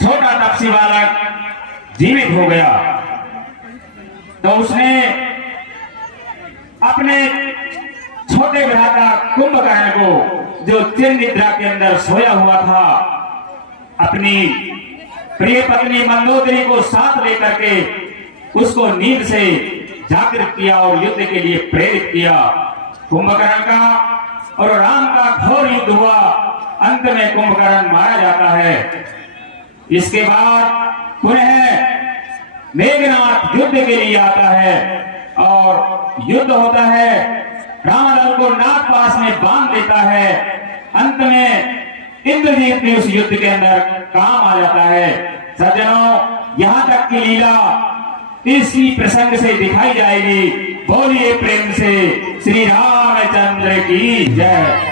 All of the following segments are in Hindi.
छोटा तपसी बालक जीवित हो गया तो उसने अपने छोटे भ्राता कुंभकर्ण को, जो चिर निद्रा के अंदर सोया हुआ था, अपनी प्रिय पत्नी मंदोदरी को साथ लेकर के उसको नींद से जागृत किया और युद्ध के लिए प्रेरित किया। कुंभकर्ण का और राम का घोर युद्ध हुआ। अंत में कुंभकर्ण मारा जाता है। इसके बाद पुनः मेघनाथ युद्ध के लिए आता है और युद्ध होता है। रावण को नागपाश में बांध देता है। अंत में इंद्रजीत भी उस युद्ध के अंदर काम आ जाता है। सज्जनों, यहां तक की लीला इसी प्रसंग से दिखाई जाएगी। बोलिए प्रेम से श्री रामचंद्र की जय।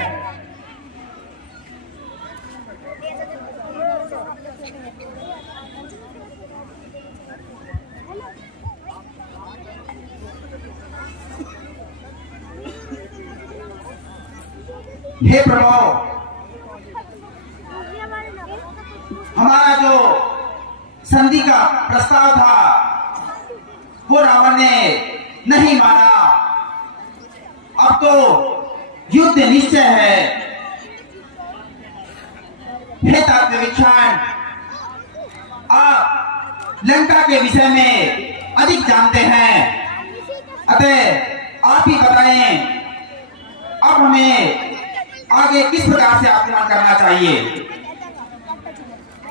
हे प्रभु, हमारा जो संधि का प्रस्ताव था वो रावण ने नहीं माना। अब तो युद्ध निश्चय है। हे तात्विक्षण, आप लंका के विषय में अधिक जानते हैं, अतः आप ही बताएं अब हमें आगे किस प्रकार से आक्रमण करना चाहिए।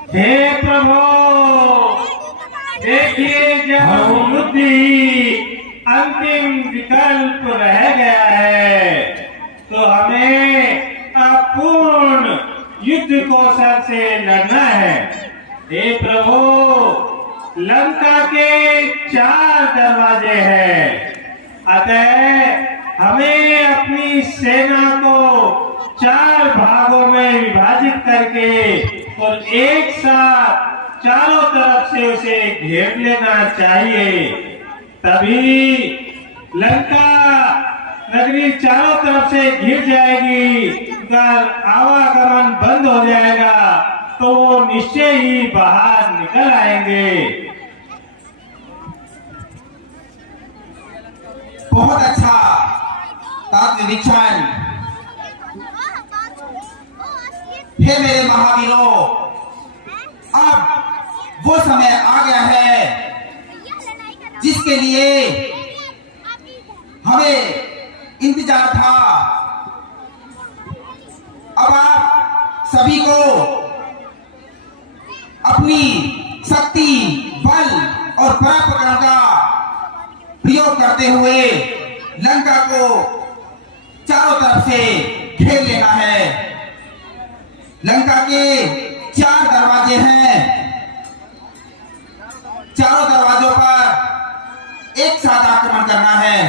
हे प्रभु, देखिए जब बुद्धि अंतिम विकल्प रह गया है तो हमें अपूर्ण युद्ध कौशल से लड़ना है। हे प्रभु, लंका के 4 दरवाजे हैं, अतः हमें अपनी सेना को 4 भागों में विभाजित करके और एक साथ चारों तरफ से उसे घेर लेना चाहिए। तभी लंका नगरी चारों तरफ से घिर जाएगी, अगर आवागमन बंद हो जाएगा तो वो निश्चय ही बाहर निकल आएंगे। बहुत अच्छा तात्विक्षण। हे मेरे महावीरों, अब वो समय आ गया है जिसके लिए हमें इंतजार था। अब आप सभी को अपनी शक्ति, बल और पराक्रम का प्रयोग करते हुए लंका को चारों तरफ से घेर लेना है। लंका के 4 दरवाजे हैं, चारों दरवाजों पर एक साथ आक्रमण करना है।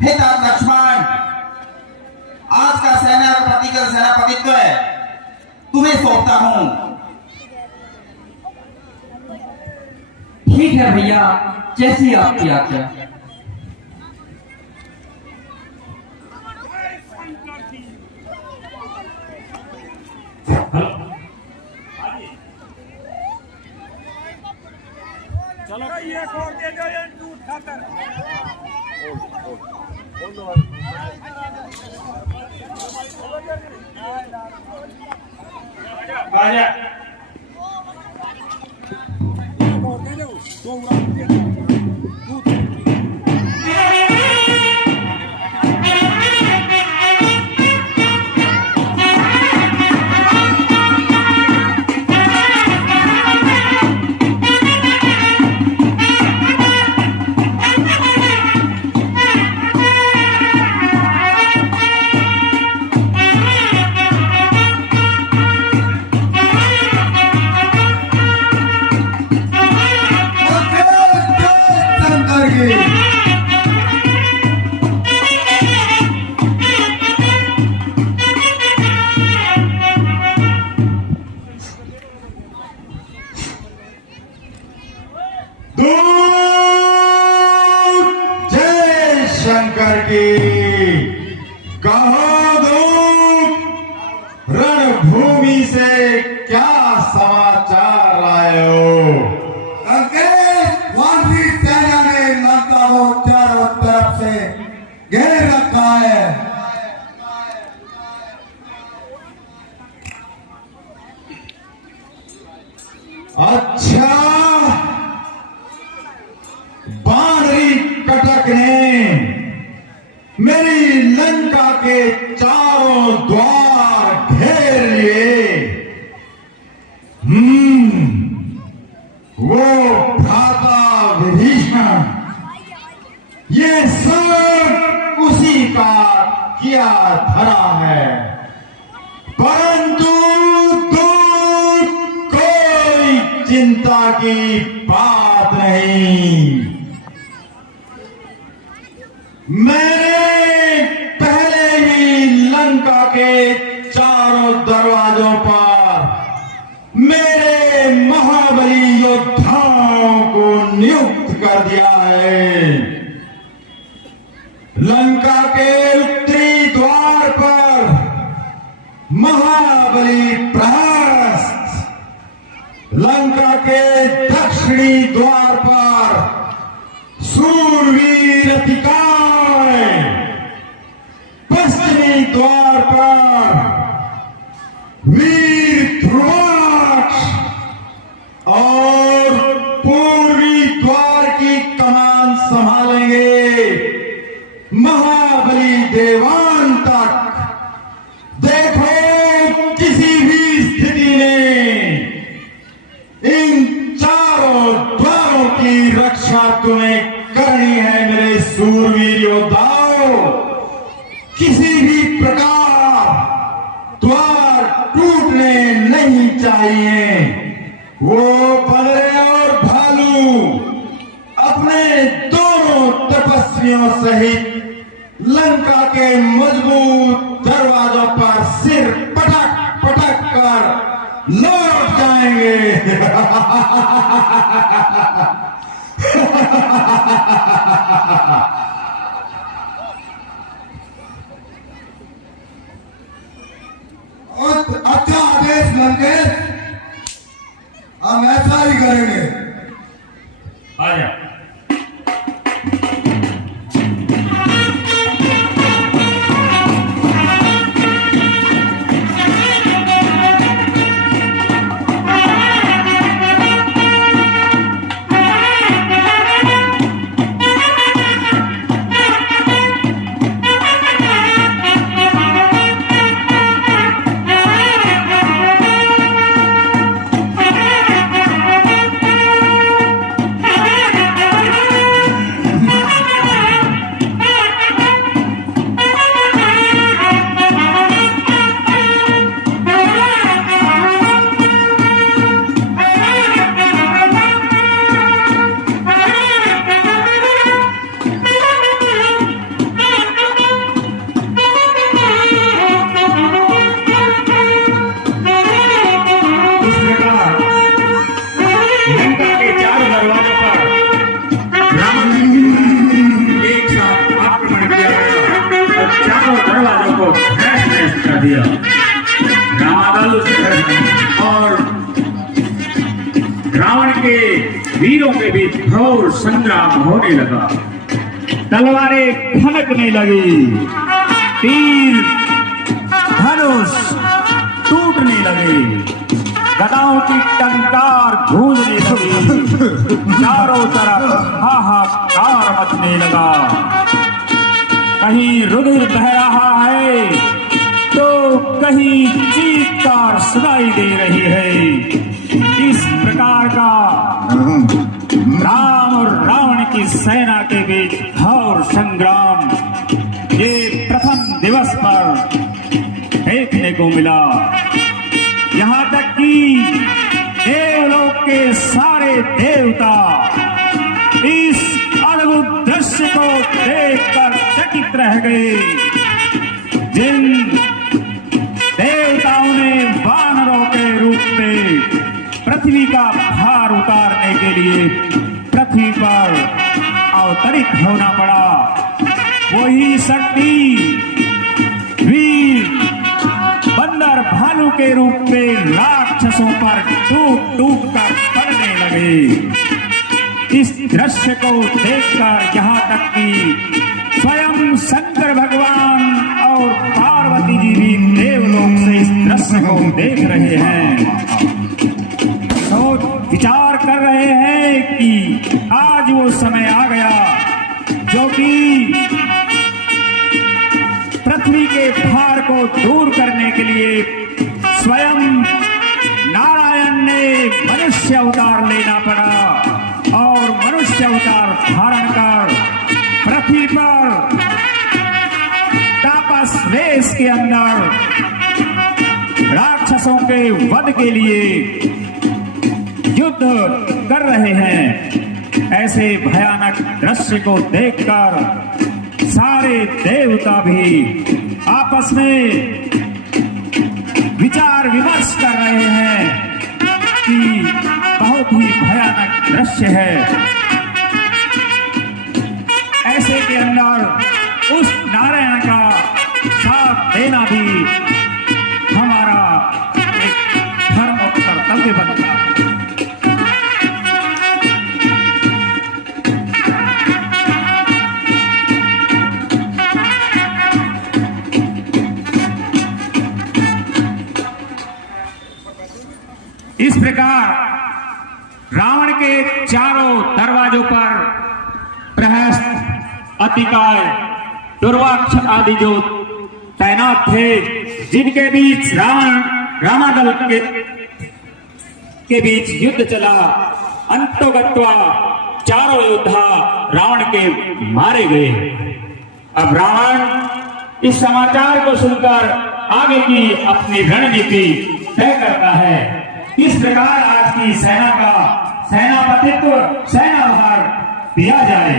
हे तात लक्ष्मण, आज का सेनापति का सेनापतित्व तुम्हें सौंपता हूं। ठीक है भैया, जैसी आपकी आज्ञा। चलो ये खोल दे दो, ये दूध खाकर आजा। समाचार लाए हो? लंकेश, वानरी सेना ने लंका को चारों तरफ से घेर रखा है। अच्छा, वानरी कटक ने मेरी लंका के चारों द्वार घेर लिए। वो भ्राता विभीषण, ये सब उसी का किया धरा है, परंतु कोई चिंता की बात नहीं। मैंने पहले ही लंका के चारों दरवाजों पर मेरे महाबली योद्धाओं को नियुक्त कर दिया है। लंका के उत्तरी द्वार पर महाबली प्रहस्त, लंका के दक्षिणी द्वार पर सूरवीर अतिकाय, पश्चिमी द्वार पर वीर ध्रुवाक्ष और पूर्वी द्वार की कमान संभालेंगे महाबली देवांतक। देखो, किसी भी स्थिति में इन चारों द्वारों की रक्षा तुम्हें करनी है मेरे सूरवीर योद्धाओं। किसी भी प्रकार द्वार टूटने नहीं चाहिए। वो बलरे और भालू अपने दोनों तपस्वियों सहित लंका के मजबूत दरवाजों पर सिर पटक पटक कर लौट जाएंगे। अच्छा आदेश लंकेश, हम ऐसा ही करेंगे। आजा। दिया। रामादल और रावण के वीरों के बीच घोर संग्राम होने लगा। तलवारें खनकने लगी, तीर धनुष टूटने लगे, गदाओं की टंकार गूंजने लगी, चारों तरफ हाहाकार मचने लगा। कहीं रुधिर बह रहा है तो कहीं चीत्कार सुनाई दे रही है। इस प्रकार का राम और रावण की सेना के बीच घोर संग्राम ये प्रथम दिवस पर देखने को मिला। यहाँ तक कि देवलोक के सारे देवता इस अद्भुत दृश्य को देखकर चकित रह गए। जिन देवताओं ने वानरों के रूप में पृथ्वी का भार उतारने के लिए पृथ्वी पर अवतरित होना पड़ा, वही शक्ति वीर बंदर भालू के रूप में राक्षस राक्षसों पर टूट टूट कर पड़ने लगे। इस दृश्य को देखकर यहाँ तक कि स्वयं शंकर भगवान और पार्वती जी भी देवलोक से इस दृश्य को देख रहे हैं, सोच विचार कर रहे हैं कि आज वो समय आ गया जो कि पृथ्वी के भार को दूर करने के लिए स्वयं नारायण ने मनुष्य अवतार लेना पड़ा और मनुष्य अवतार धारण कर पृथ्वी पर तापस वेश के अंदर राक्षसों के वध के लिए युद्ध कर रहे हैं। ऐसे भयानक दृश्य को देखकर सारे देवता भी आपस में विचार विमर्श कर रहे हैं कि बहुत ही भयानक दृश्य है। ऐसे के अंदर उस नारायण का साथ देना भी हमारा एक धर्म और कर्तव्य बनता है। इस प्रकार रावण के चारों दरवाजों पर प्रहस्त, अतिकाय, दुर्वाक्ष आदि जो तैनात थे, जिनके बीच रामादल के बीच युद्ध चला, अंतोगत्वा चारों योद्धा रावण के मारे गए। अब रावण इस समाचार को सुनकर आगे की अपनी रणनीति तय करता है। इस प्रकार आज की सेना का सेनापतित्व सेना भार दिया जाए।